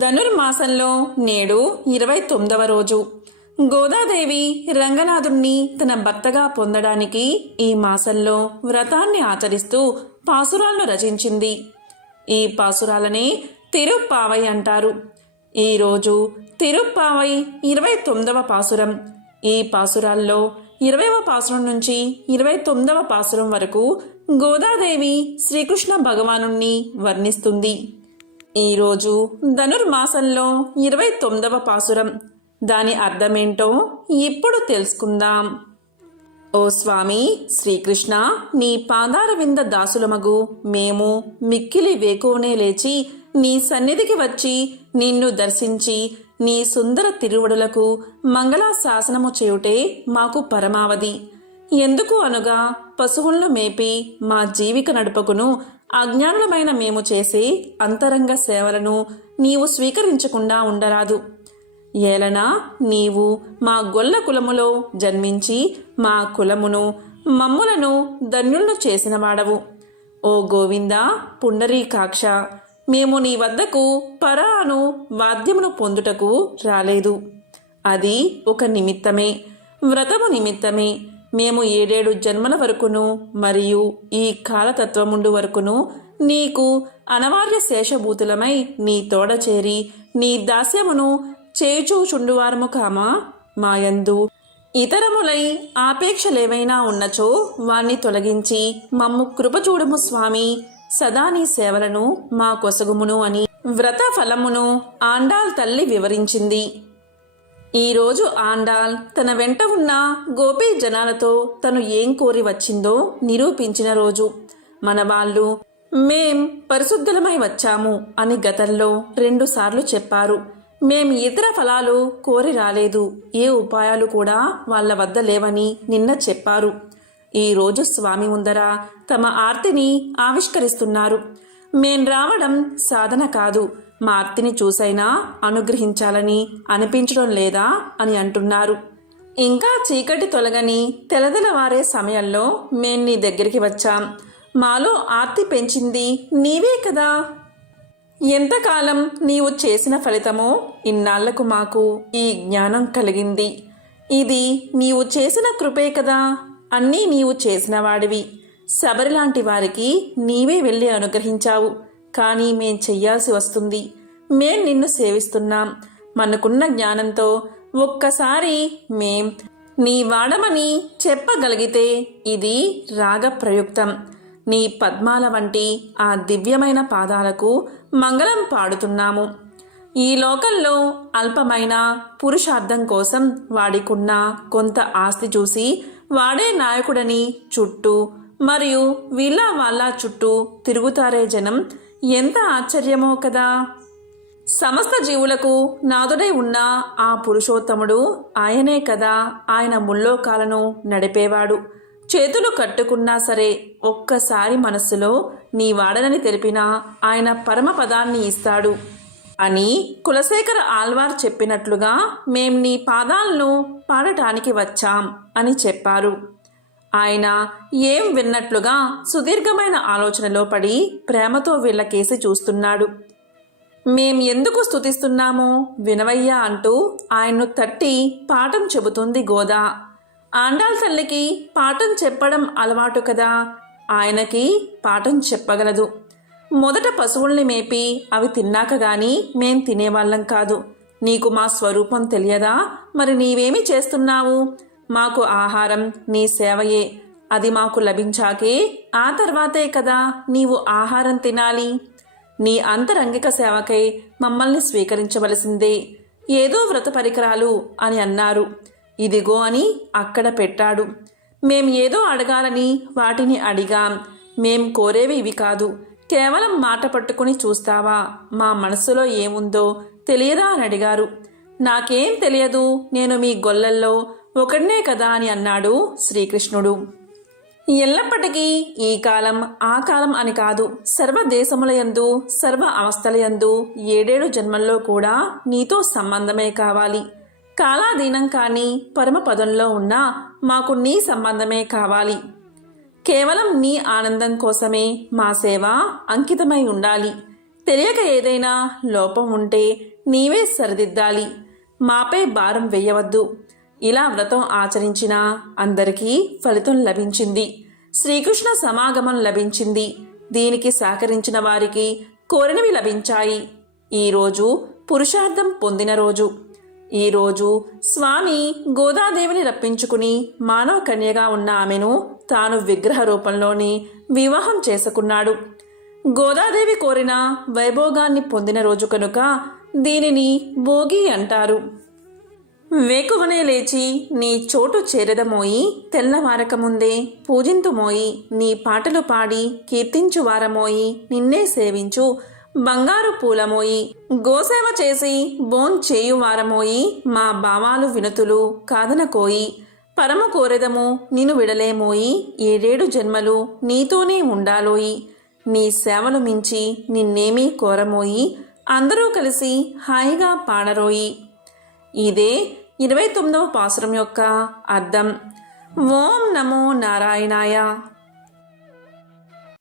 ధనుర్మాసంలో నేడు 29వ రోజు. గోదాదేవి రంగనాథుణ్ణి తన భర్తగా పొందడానికి ఈ మాసంలో వ్రతాన్ని ఆచరిస్తూ పాసురాలను రచించింది. ఈ పాసురాలనే తిరుప్పావై అంటారు. ఈరోజు తిరుప్పావై 29వ పాసురం. ఈ పాసురాల్లో 20వ పాసురం నుంచి 29వ పాసురం వరకు గోదాదేవి శ్రీకృష్ణ భగవానుణ్ణి వర్ణిస్తుంది. ఈరోజు ధనుర్మాసంలో 29వ పాసురం. దాని అర్థమేంటో ఇప్పుడు తెలుసుకుందాం. ఓ స్వామి శ్రీకృష్ణ, నీ పాదార వింద దాసులమగు మేము మిక్కిలి వేకువనే లేచి నీ సన్నిధికి వచ్చి నిన్ను దర్శించి నీ సుందర తిరువడులకు మంగళాశాసనము చేయుటే మాకు పరమావధి. ఎందుకు అనగా పశువులను మేపి మా జీవిక నడుపకును అజ్ఞానులమైన మేము చేసే అంతరంగ సేవలను నీవు స్వీకరించకుండా ఉండరాదు. ఏలనా నీవు మా గొల్ల కులములో జన్మించి మా కులమును మమ్ములను ధన్యులను చేసినవాడవు. ఓ గోవింద పుండరీకాక్ష, మేము నీ వద్దకు పరాను వాద్యమును పొందుటకు రాలేదు. అది ఒక నిమిత్తమే, వ్రతము నిమిత్తమే. మేము 7 జన్మల వరకును మరియు ఈ కాలతత్వముండు వరకును నీకు అనవార్య శేషభూతులమై నీ తోడ చేరి నీ దాస్యమును చేయుచూచుండువారము కామా. మాయందు ఇతరములై ఆపేక్షలేవైనా ఉన్నచో వాణ్ణి తొలగించి మమ్ము కృపచూడము స్వామి. సదా నీ సేవలను మా కొసగుమును అని వ్రత ఫలమును ఆండాల్ తల్లి వివరించింది. ఈరోజు ఆండాల్ తన వెంట ఉన్న గోపీ జనాలతో తను ఏం కోరి వచ్చిందో నిరూపించిన రోజు. మన వాళ్ళు మేం పరిశుద్ధులమై వచ్చాము అని గతంలో 2 సార్లు చెప్పారు. మేం ఇతర ఫలాలు కోరి రాలేదు, ఏ ఉపాయాలు కూడా వాళ్ళ వద్ద లేవని నిన్న చెప్పారు. ఈరోజు స్వామి ముందర తమ ఆర్తిని ఆవిష్కరిస్తున్నారు. మేం రావడం సాధన కాదు, మా ఆర్తిని చూసైనా అనుగ్రహించాలని అనిపించడం లేదా అని అంటున్నారు. ఇంకా చీకటి తొలగని తెలదెలవారే సమయంలో మేం నీ దగ్గరికి వచ్చాం. మాలో ఆర్తి పెంచింది నీవే కదా. ఎంతకాలం నీవు చేసిన ఫలితమో ఇన్నాళ్లకు మాకు ఈ జ్ఞానం కలిగింది. ఇది నీవు చేసిన కృపే కదా. అన్నీ నీవు చేసిన వాడివి. శబరిలాంటి వారికి నీవే వెళ్ళి అనుగ్రహించావు. కానీ మేం చెయ్యాల్సి వస్తుంది. మేం నిన్ను సేవిస్తున్నాం. మనకున్న జ్ఞానంతో ఒక్కసారి మేం నీ వాడమని చెప్పగలిగితే ఇది రాగప్రయుక్తం. నీ పద్మాల వంటి ఆ దివ్యమైన పాదాలకు మంగళం పాడుతున్నాము. ఈ లోకంలో అల్పమైన పురుషార్థం కోసం వాడికున్న కొంత ఆస్తి చూసి వాడే నాయకుడని చుట్టూ మరియు వీళ్ళ వాళ్ళ చుట్టూ తిరుగుతారే జనం. ఎంత ఆశ్చర్యమో కదా. సమస్త జీవులకు నాదుడై ఉన్న ఆ పురుషోత్తముడు ఆయనే కదా. ఆయన ముల్లోకాలను నడిపేవాడు. చేతులు కట్టుకున్నా సరే ఒక్కసారి మనస్సులో నీ వాడనని తెలిపినా ఆయన పరమపదాన్ని ఇస్తాడు అని కులశేఖర ఆళ్వార్ చెప్పినట్లుగా మేం నీ పాదాలను పాడటానికి వచ్చాం అని చెప్పారు. ఆయన ఏం విన్నట్లుగా సుదీర్ఘమైన ఆలోచనలో పడి ప్రేమతో వీళ్ళకేసి చూస్తున్నాడు. మేం ఎందుకు స్తుతిస్తున్నామో వినవయ్యా అంటూ ఆయన్ను తట్టి పాఠం చెబుతుంది గోదా. ఆండాల్ తల్లికి పాఠం చెప్పడం అలవాటు కదా. ఆయనకి పాఠం చెప్పగలదు. మొదట పశువుల్ని మేపి అవి తిన్నాక గాని మేం తినేవాళ్ళం కాదు. నీకు మా స్వరూపం తెలియదా? మరి నీవేమి చేస్తున్నావు? మాకు ఆహారం నీ సేవయే. అది మాకు లభించాకే ఆ తర్వాతే కదా నీవు ఆహారం తినాలి. నీ అంతరంగిక సేవకై మమ్మల్ని స్వీకరించవలసిందే. ఏదో వ్రత పరికరాలు అని అన్నారు. ఇదిగో అని అక్కడ పెట్టాడు. మేం ఏదో అడగాలని వాటిని అడిగాం. మేం కోరేవి ఇవి కాదు. కేవలం మాట పట్టుకుని చూస్తావా? మా మనసులో ఏముందో తెలియదా అని అడిగారు. నాకేం తెలియదు, నేను మీ గొల్లల్లో ఒకడినే కదా అని అన్నాడు శ్రీకృష్ణుడు. ఎల్లప్పటికీ ఈ కాలం ఆ కాలం అని కాదు, సర్వదేశములయందు సర్వ అవస్థలయందు 7 జన్మల్లో కూడా నీతో సంబంధమే కావాలి. కాలాధీనం కాని పరమపదంలో ఉన్న మాకు నీ సంబంధమే కావాలి. కేవలం నీ ఆనందం కోసమే మా సేవ అంకితమై ఉండాలి. తెలియక ఏదైనా లోపం ఉంటే నీవే సరిదిద్దాలి. మాపై భారం వేయవద్దు. ఇలా వ్రతం ఆచరించిన అందరికీ ఫలితం లభించింది. శ్రీకృష్ణ సమాగమం లభించింది. దీనికి సహకరించిన వారికి కోరినవి లభించాయి. ఈరోజు పురుషార్థం పొందిన రోజు. ఈరోజు స్వామి గోదాదేవిని రప్పించుకుని మానవ కన్యగా ఉన్న ఆమెను తాను విగ్రహ రూపంలోని వివాహం చేసుకున్నాడు. గోదాదేవి కోరిన వైభోగాన్ని పొందిన రోజు కనుక దీనిని భోగి అంటారు. వేకువనే లేచి నీ చోటు చేరదమోయి, తెల్లవారకముందే పూజింతుమోయి, నీ పాటలు పాడి కీర్తించువారమోయి, నిన్నే సేవించు బంగారు పూలమోయి, గోసేవ చేసి బోన్ చేయువారమోయి, మా భావాలు వినతులు కాదనకోయి, పరమ కోరెదము నిన్ను విడలేమోయి, 7 జన్మలు నీతోనే ఉండాలోయి, నీ సేవలు మించి నిన్నేమీ కోరమోయి, అందరూ కలిసి హాయిగా పాడరోయి. ఇదే 29వ పాసురం యొక్క అర్థం. ఓం నమో నారాయణాయ.